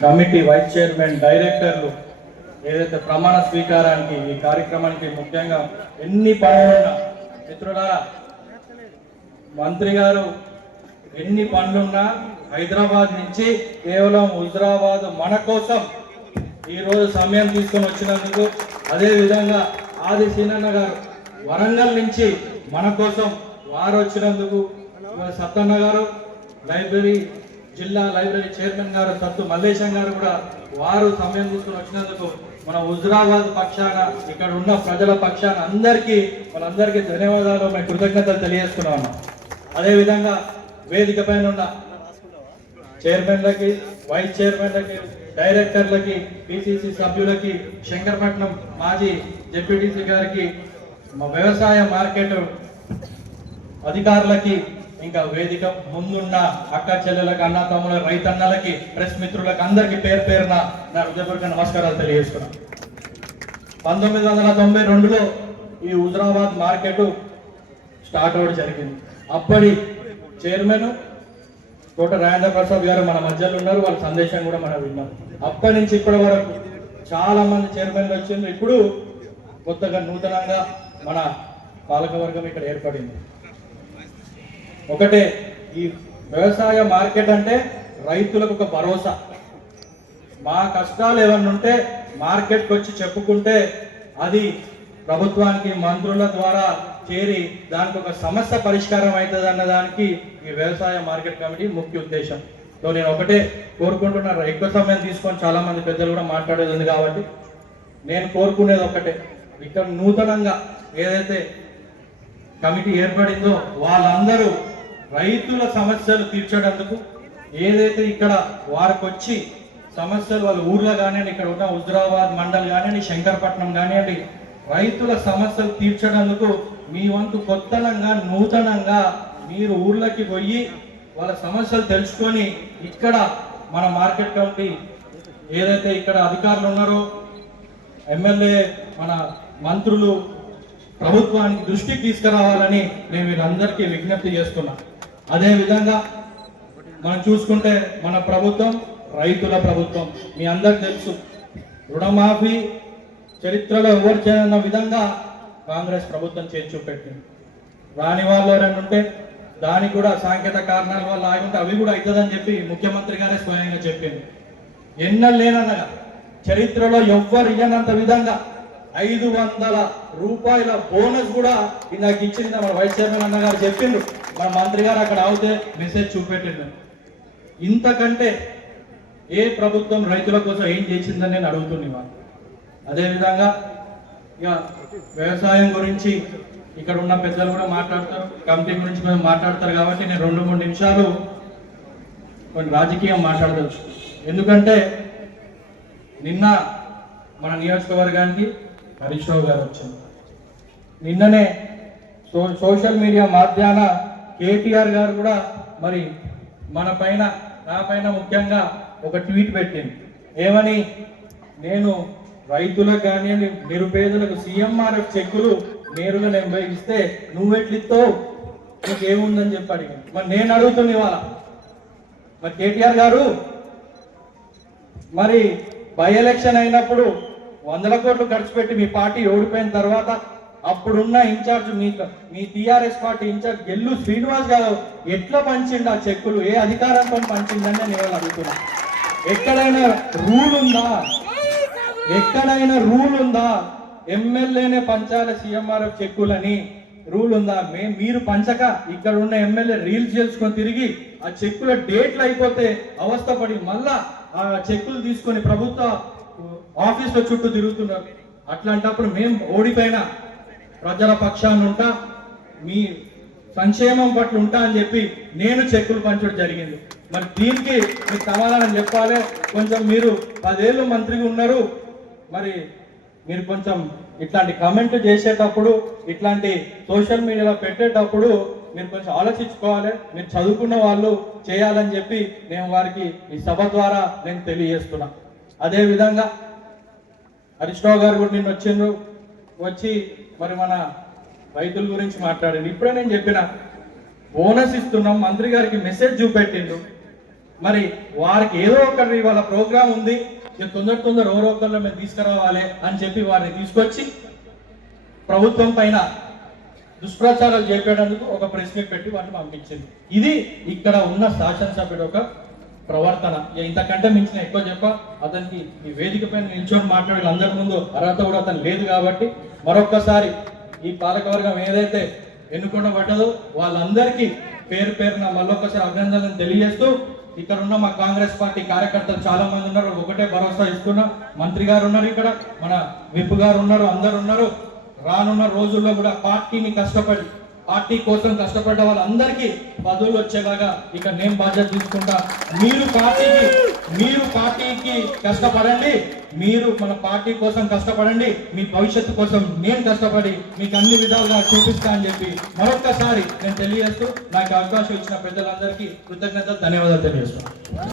Committee vice chairman డైరెక్టర్లు ఏదైతే ప్రమాణ స్వీకారానికి ఈ కార్యక్రమానికి ముఖ్యంగా ఎన్ని పనులున్నా మిత్రులారా మంత్రి గారు ఎన్ని పనులున్నా హైదరాబాద్ నుంచి కేవలం హుజరాబాద్ మన కోసం ఈరోజు సమయం తీసుకొని వచ్చినందుకు అదేవిధంగా ఆది సీనన్న గారు వరంగల్ నుంచి మన కోసం వారు వచ్చినందుకు సత్తన్న గారు లైబ్రరీ జిల్లా లైబ్రరీ చైర్మన్ గారు సత్తు మల్లేశం గారు కూడా వారు సమయం తీసుకొని వచ్చినందుకు మన హుజరాబాద్ పక్షాన ఇక్కడ ఉన్న ప్రజల పక్షాన అందరికీ వాళ్ళందరికీ ధన్యవాదాలు. మేము కృతజ్ఞతలు తెలియజేస్తున్నాము. అదేవిధంగా వేదిక పైన ఉన్న చైర్మన్లకి వైస్ చైర్మన్లకి డైరెక్టర్లకి పిసిసి సభ్యులకి శంకరపట్నం మాజీ జెడ్పీటీసీ గారికి మా వ్యవసాయ మార్కెట్ అధికారులకి ఇంకా వేదిక ముందున్న అక్క చెల్లెలకు అన్న తమ్ముల రైతన్నలకి ప్రెస్ మిత్రులకు అందరికి పేరు పేరున నా హృదయపూర్వక నమస్కారాలు తెలియజేస్తున్నాను పంతొమ్మిది వందల తొంభై రెండులో ఈ హుజరాబాద్ మార్కెట్ స్టార్ట్ అవ్వడం జరిగింది. అప్పటి చైర్మన్ కోట రాజేంద్ర ప్రసాద్ గారు మన మధ్యలో ఉన్నారు వాళ్ళ సందేశం కూడా మనం విన్నాం. అప్పటి నుంచి ఇప్పటి వరకు చాలా మంది చైర్మన్లు వచ్చిండ్రు. ఇప్పుడు కొత్తగా నూతనంగా మన పాలకవర్గం ఇక్కడ ఏర్పడింది. ఒకటే ఈ వ్యవసాయ మార్కెట్ అంటే రైతులకు ఒక భరోసా. మా కష్టాలు ఏమన్నా ఉంటే మార్కెట్కి వచ్చి చెప్పుకుంటే అది ప్రభుత్వానికి మంత్రుల ద్వారా చేరి దానికి ఒక సమస్య పరిష్కారం అవుతుంది అన్న దానికి ఈ వ్యవసాయ మార్కెట్ కమిటీ ముఖ్య ఉద్దేశం. సో నేను ఒకటే కోరుకుంటున్నాను ఎక్కువ సమయం తీసుకొని చాలామంది పెద్దలు కూడా మాట్లాడేది ఉంది కాబట్టి. నేను కోరుకునేది ఒకటే ఇక్కడ నూతనంగా ఏదైతే కమిటీ ఏర్పడిందో వాళ్ళందరూ రైతుల సమస్యలు తీర్చడందుకు ఏదైతే ఇక్కడ వారికి వచ్చి సమస్యలు వాళ్ళ ఊర్లో కానివ్వండి ఇక్కడ ఉన్న హుజరాబాద్ మండల్ కానివ్వండి శంకరపట్నం కానివ్వండి రైతుల సమస్యలు తీర్చడందుకు మీ వంతు కొత్తనంగా నూతనంగా మీరు ఊర్లకి పోయి వాళ్ళ సమస్యలు తెలుసుకొని ఇక్కడ మన మార్కెట్ కమిటీ ఏదైతే ఇక్కడ అధికారులు ఉన్నారో ఎమ్మెల్యే మన మంత్రులు ప్రభుత్వానికి దృష్టికి తీసుకురావాలని నేను వీరందరికీ విజ్ఞప్తి చేస్తున్నాం అదే విధంగా మనం చూసుకుంటే మన ప్రభుత్వం రైతుల ప్రభుత్వం మీ అందరికి తెలుసు. రుణమాఫీ చరిత్రలో ఎవరు చేయన్న విధంగా కాంగ్రెస్ ప్రభుత్వం చేసి చూపెట్టింది. రాని వాళ్ళు ఎవరైనా ఉంటే దానికి కూడా సాంకేతిక కారణాల వల్ల ఆగి ఉంటే అవి కూడా అవుతుందని చెప్పి ముఖ్యమంత్రి గారే స్వయంగా చెప్పింది. ఎన్నో లేనన్నగా చరిత్రలో ఎవ్వరు ఇయ్యనంత విధంగా ఐదు వందల రూపాయల బోనస్ కూడా ఇందాక ఇచ్చింది మన వైస్ చైర్మన్ అన్న గారు చెప్పిండ్రు. మన మంత్రి గారు అక్కడ అవుతే మెసేజ్ చూపెట్టిండు. ఇంతకంటే ఏ ప్రభుత్వం రైతుల కోసం ఏం చేసిందని నేను అడుగుతున్నా అదేవిధంగా ఇక వ్యవసాయం గురించి ఇక్కడ ఉన్న పెద్దలు కూడా మాట్లాడతారు కమిటీ గురించి మేము మాట్లాడతారు కాబట్టి నేను రెండు మూడు నిమిషాలు కొన్ని రాజకీయం మాట్లాడదచ్చు ఎందుకంటే నిన్న మన నియోజకవర్గానికి హరీష్ రావు గారు వచ్చారు. నిన్ననే సో సోషల్ మీడియా మాధ్యాన కేటీఆర్ గారు కూడా మరి మన పైన నా పైన ముఖ్యంగా ఒక ట్వీట్ పెట్టింది. ఏమని? నేను రైతులకు కానివ్వండి నిరుపేదలకు సీఎంఆర్ఎఫ్ చెక్కులు నేరుగా నేను పోయి ఇస్తే నువ్వెట్లిస్తావు నీకేముందని చెప్పి అడిగాను మరి నేను అడుగుతున్నా ఇవాళ. మరి కేటీఆర్ గారు మరి బై ఎలక్షన్ అయినప్పుడు వందల కోట్లు ఖర్చు పెట్టి మీ పార్టీ ఓడిపోయిన తర్వాత అప్పుడున్న ఇన్ఛార్జ్ మీ మీ TRS party incharge Gellu Srinivas గారు ఎట్లా పంచిండు ఆ చెక్కులు? ఏ అధికారంతో పంచిందని నేను ఇవాళ అడుగుతున్నా. ఎక్కడైనా రూల్ ఉందా? ఎక్కడైనా రూల్ ఉందా? ఎమ్మెల్యేనే పంచాలి సీఎంఆర్ఎఫ్ చెక్కులని. రూల్ ఉందా? మే మీరు పంచక ఇక్కడ ఉన్న ఎమ్మెల్యే రీల్స్ చేసుకొని తిరిగి ఆ చెక్కుల డేట్లు అయిపోతే అవస్థపడి మళ్ళా ఆ చెక్కులు తీసుకొని ప్రభుత్వ ఆఫీసుల చుట్టూ తిరుగుతున్నారు అట్లాంటప్పుడు మేము ఓడిపోయిన ప్రజల పక్షాన్ని ఉంటా మీ సంక్షేమం పట్ల ఉంటా అని చెప్పి నేను చెక్కులు పంచడం జరిగింది. మరి దీనికి మీకు సమాధానం చెప్పాలి. కొంచెం మీరు పదేళ్ళు మంత్రిగా ఉన్నారు. మరి మీరు కొంచెం ఇట్లాంటి కమెంట్ చేసేటప్పుడు ఇట్లాంటి సోషల్ మీడియాలో పెట్టేటప్పుడు మీరు కొంచెం ఆలోచించుకోవాలి. మీరు చదువుకున్న వాళ్ళు చేయాలని చెప్పి నేను వారికి ఈ సభ ద్వారా నేను తెలియజేస్తున్నా. అదేవిధంగా హరీష్ రావు గారు కూడా నిన్న వచ్చిండ్రు. వచ్చి మరి మన రైతుల గురించి మాట్లాడండి. ఇప్పుడే నేను చెప్పిన బోనస్ ఇస్తున్నాం మంత్రి గారికి మెసేజ్ చూపెట్టిండు మరి వారికి ఏదో ఒకరి వాళ్ళ ప్రోగ్రామ్ ఉంది. ఇక తొందర తొందర ఎవరో మేము తీసుకురావాలి అని చెప్పి వారిని తీసుకొచ్చి ప్రభుత్వం పైన దుష్ప్రచారాలు చేపేటందుకు ఒక ప్రెస్ మీట్ పెట్టి వాటిని పంపించింది. ఇది ఇక్కడ ఉన్న శాసనసభ్యుడు ఒక ప్రవర్తన. ఇక ఇంతకంటే మించిన ఎక్కువ చెప్ప అతనికి ఈ వేదిక పైన నిల్చొని మాట్లాడే అందరి ముందు అర్హత కూడా అతను లేదు కాబట్టి మరొక్కసారి ఈ పాలకవర్గం ఏదైతే ఎన్నుకోబడ్డదో వాళ్ళందరికీ పేరు పేరున మళ్ళొక్కసారి అభినందనలు తెలియజేస్తూ ఇక్కడ ఉన్న మా కాంగ్రెస్ పార్టీ కార్యకర్తలు చాలా మంది ఉన్నారు. ఒకటే భరోసా ఇస్తున్నా. మంత్రి గారు ఉన్నారు ఇక్కడ. మన విప్ గారు ఉన్నారు అందరు ఉన్నారు. రానున్న రోజుల్లో కూడా పార్టీని కష్టపడి పార్టీ కోసం కష్టపడ్డ వాళ్ళందరికీ పదవులు వచ్చేలాగా ఇక నేను బాధ్యత తీసుకుంటా. మీరు పార్టీకి మీరు పార్టీకి కష్టపడండి. మీరు మన పార్టీ కోసం కష్టపడండి. మీ భవిష్యత్తు కోసం నేను కష్టపడి మీకు అన్ని విధాలుగా చూపిస్తా అని చెప్పి మరొక్కసారి నేను తెలియజేస్తూ నాకు అవకాశం ఇచ్చిన పెద్దలందరికీ కృతజ్ఞతలు ధన్యవాదాలు తెలియజేస్తాను